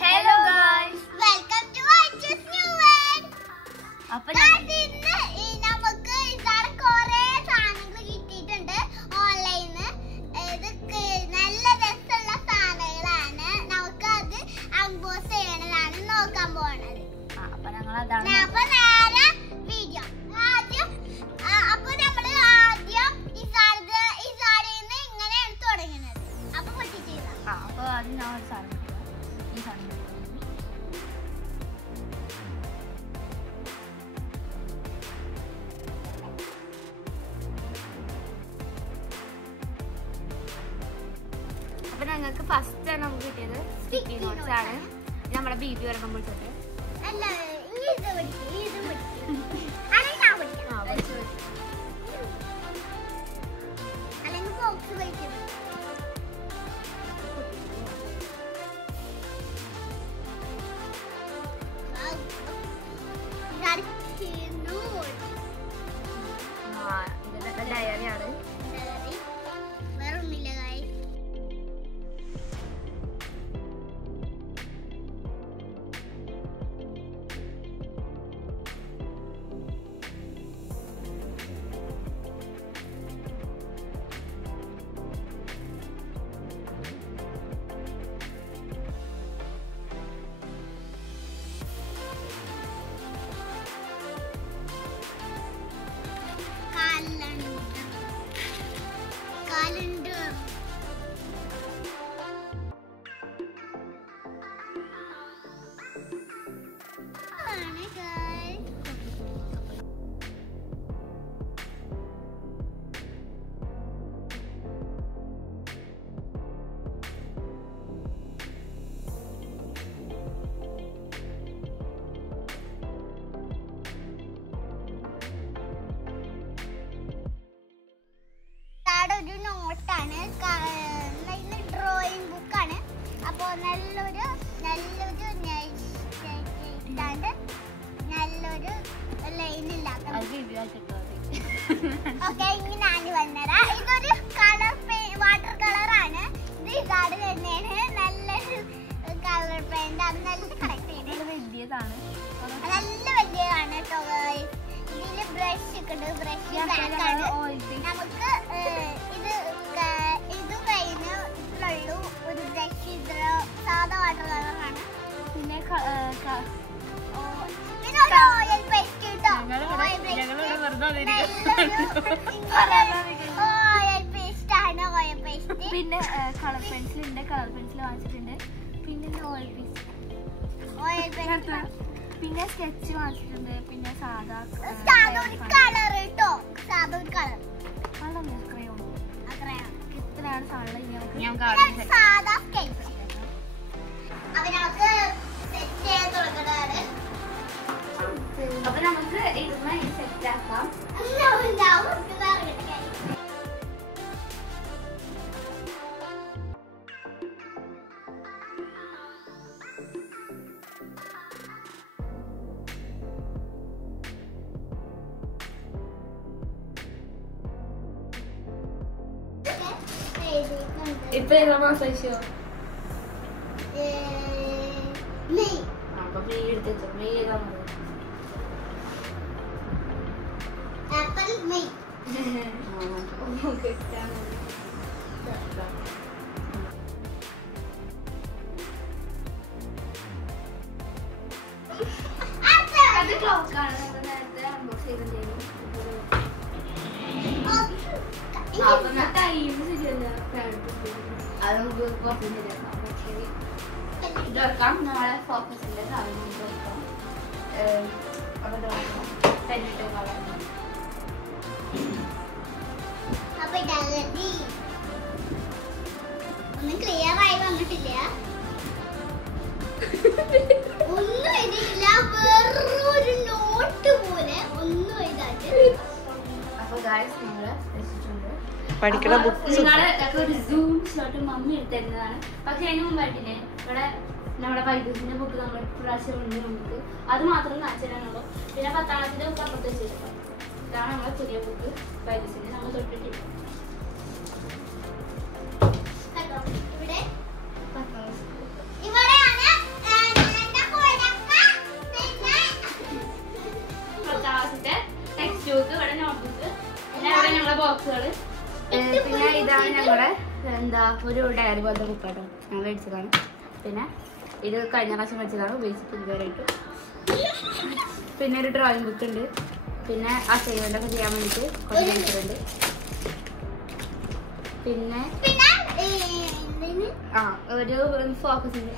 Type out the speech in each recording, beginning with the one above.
Hello guys. Welcome to Aychu's new world. Guys, നമുക്ക് ഇതാണ് കുറേ സാധനങ്ങൾ കിട്ടിയിട്ടുണ്ട് ഓൺലൈനിൽ. ഇതൊക്കെ നല്ല രസമുള്ള സാധനങ്ങളാണ്. നമുക്ക് അത് അൺബോക്സ് ചെയ്യണതാണ് നോക്കാൻ പോകുന്നത്. അപ്പൊ ഞങ്ങൾ അതാണ് അപ്പൊ നേരെ വീഡിയോ ആദ്യം ഇസാഡിന്ന് ഇങ്ങനെയാണ് തുടങ്ങുന്നത്. അപ്പൊ പൊട്ടിച്ചത് അപ്പൊ അത് ഞാൻ ഒരു സാധനം ഈ സാധനം അപ്പൊ ഞങ്ങൾക്ക് ഫസ്റ്റ് ആണ് നമുക്ക് കിട്ടിയത് സ്റ്റിക്കി നോട്ട്സ് ആണ്. നമ്മുടെ ബീബി വരണം വിളിച്ചിട്ട് ഇതൊക്കെ ഡയറിയാണ്. വേറെ ഒന്നുമില്ല കാര്യം. ഒരു നോട്ടാണ്, ഡ്രോയിങ് ബുക്കാണ്. അപ്പോൾ നല്ലൊരു ലൈൻ ഇല്ലാത്ത ഓക്കെ ഇങ്ങനെയാണ് വന്നതാ. ഇതൊരു വാട്ടർ കളറാണ്. ഇത് ഇതാണ് തന്നെയാണ്. നല്ലൊരു കളർ പെയിന്റ്. അത് നല്ല കറക്റ്റ് ചെയ്ത് വലിയതാണ്, നല്ല വലിയതാണ് കേട്ടോ. ഇതില് ബ്രഷ് ഒക്കെ ഉണ്ട്. ബ്രഷ് നമുക്ക് ഇത് കഴിഞ്ഞുള്ളൂ. ഒരു ബ്രഷ് ഇത് സാധാ വാട്ടർ കളറാണ്. പിന്നെ പിന്നെ ഒരു ഓയിൽ പേസ്റ്റ് കേട്ടോ. ഓയിൽ പേസ്റ്റ് ആണ്. ഓയിൽ പേസ്റ്റ് പിന്നെ കളർ പെൻസിൽ ഉണ്ട്. കളർ പെൻസിൽ വാങ്ങിച്ചിട്ടുണ്ട്. പിന്നെ ഓയിൽ പേസ്റ്റ് പിന്നെ സ്കെച്ച് വാങ്ങിച്ചിട്ടുണ്ട്. പിന്നെ സാധാ ഒരു കളർ കേട്ടോ. സാധാ ഒരു കളർ ഇത്രയാണ് സാധനം. സാധാ സ്കെച്ച്. അപ്പൊ നമുക്ക് സെറ്റ് ചെയ്യാൻ തുടങ്ങുന്നതാണ്. അപ്പൊ നമുക്ക് ഇതുമായി സെറ്റ് ആക്കാം. ഇപ്പൊ ഏതാ മാസം അയച്ചോ? അപ്പൊ മെയ് എടുത്തോ. മെയ് ഏതാ ആപ്പിൾ മെയ്. അത് ക്ലോക്കാണ്. നേരത്തെ അൺബോക്സ് ചെയ്തിട്ടുണ്ടായിരുന്നു. അപ്പൊ ടൈം ശരിയല്ല. അത് നമുക്ക് പുറത്തുനിന്ന് ഇത് വെക്കാം. നമ്മളെ ഫോക്കസിന്റെ സാധനം വെക്കാം. അപ്പൊ ഒന്നും ക്ലിയർ ആയി വന്നിട്ടില്ല. ഒന്നും എഴുതിയില്ല. വേറൊരു നോട്ട് പോലെ ഒന്നും എഴുതാട്ട്. അപ്പൊ ഗായ്സ് നിങ്ങള് രസിച്ചിട്ടുണ്ട്. പഠിക്കണ ബുക്സ് നിങ്ങളൊക്കെ ഒരു സൂം ഷോട്ട് മമ്മി എടുത്തിരുന്നതാണ്. പക്ഷെ അതിന് മുമ്പായിട്ടില്ലേ ഇവിടെ നമ്മുടെ വൈദ്യുതിന്റെ ബുക്ക് നമ്മൾ പ്രാവശ്യം ഉണ്ട് നമുക്ക്. അത് മാത്രം കാണിച്ചിടാനുള്ളൂ. പിന്നെ 10ാം ക്ലാസ്സിന്റെ ബുക്ക് അപ്പുറത്ത് വെച്ചിട്ടുണ്ട്. ഇതാണ് നമ്മുടെ പുതിയ ബുക്ക് വൈദ്യുതിന്റെ. നമ്മൾ തൊട്ടിട്ടില്ല. ഇവിടെ 10ാം ക്ലാസ് ഇവിടെയാണ് ഒരു ഡയറി പോലത്തെ ബുക്കാട്ടോ ഞാൻ മേടിച്ചതാണ്. പിന്നെ ഇത് കഴിഞ്ഞ പ്രാവശ്യം മേടിച്ചതാണ്, ഉപയോഗിച്ചിട്ട് ഇതുവരെയായിട്ട്. പിന്നെ ഒരു ഡ്രോയിങ് ബുക്ക് ഉണ്ട്. പിന്നെ അസൈൻമെന്റ് ഒക്കെ ചെയ്യാൻ വേണ്ടിയിട്ട് കുറച്ച് പേപ്പറുണ്ട്. പിന്നെ ഒരു ഫോക്കസിന്റെ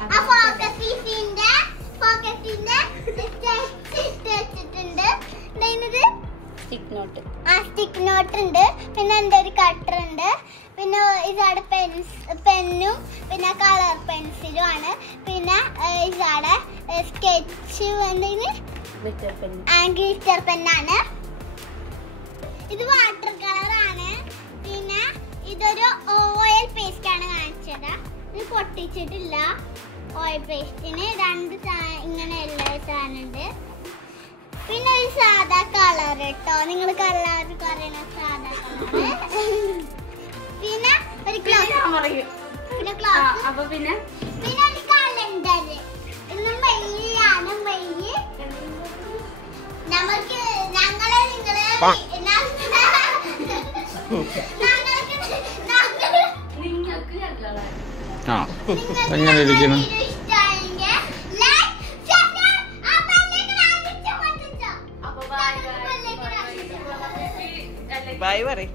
സ്റ്റിക്ക് നോട്ട് ഉണ്ട്. പിന്നെ എന്താ ഒരു കട്ടർ ഉണ്ട്. പിന്നെ ഇതാണ് പെന്നും പിന്നെ കളർ പെൻസിലും ആണ്. പിന്നെ ഇതാണ് സ്കെച്ച് ഗ്ലിറ്റർ പെന്നാണ്. ഇത് വാട്ടർ കളറാണ്. പിന്നെ ഇതൊരു ഓയിൽ പേസ്റ്റ് ആണ് കാണിച്ചത്. ഇത് പൊട്ടിച്ചിട്ടില്ല. ഓയിൽ പേസ്റ്റിന് രണ്ട് ഇങ്ങനെയുള്ള സാധനം ഉണ്ട്. പിന്നെ ഒരു സാധാ കളർ കേട്ടോ, നിങ്ങൾ കളർ പറയുന്ന സാധാ കളർ. പിന്നെ ഒരു പിന്നെ ഒരു കലണ്ടർ. ഇന്ന് മെയ്യാണ്. മെയ് നമുക്ക് ഞങ്ങളെ എങ്ങനെ ഇരിക്കുന്നു? ബൈ പറയ്.